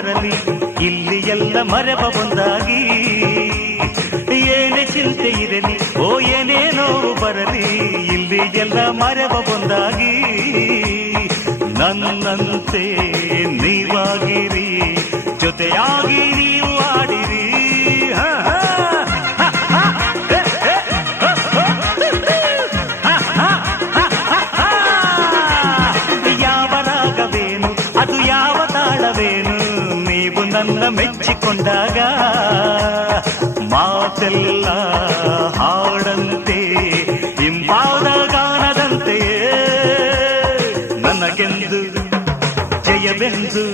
ಬರಲಿ ಇಲ್ಲಿ ಎಲ್ಲ ಮರೆವ ಒಂದಾಗಿ. ಏನೇ ಚಿಂತೆ ಇರಲಿ ಓ ಏನೇ ನೋವು ಬರಲಿ ಇಲ್ಲಿ ಎಲ್ಲ ಮರೆವ ಒಂದಾಗಿ. ನನ್ನಂತೆ ನೀವಾಗಿರಿ, ಜೊತೆಯಾಗಿ ನೀವು ಆಡಿರಿ. ಯಾವ ರಾಗವೇನು ಅದು ಯಾವ ತಾಳವೇನು ನೀವು ನನ್ನ ಮೆಚ್ಚಿಕೊಂಡಾಗ ಮಾತೆಲ್ಲ ಹಾಡಂತೆ ಇಂಪಾದ ಗಾನದಂತೆಯೇ ನನಗೆಂದು ಜಯವೆಂದು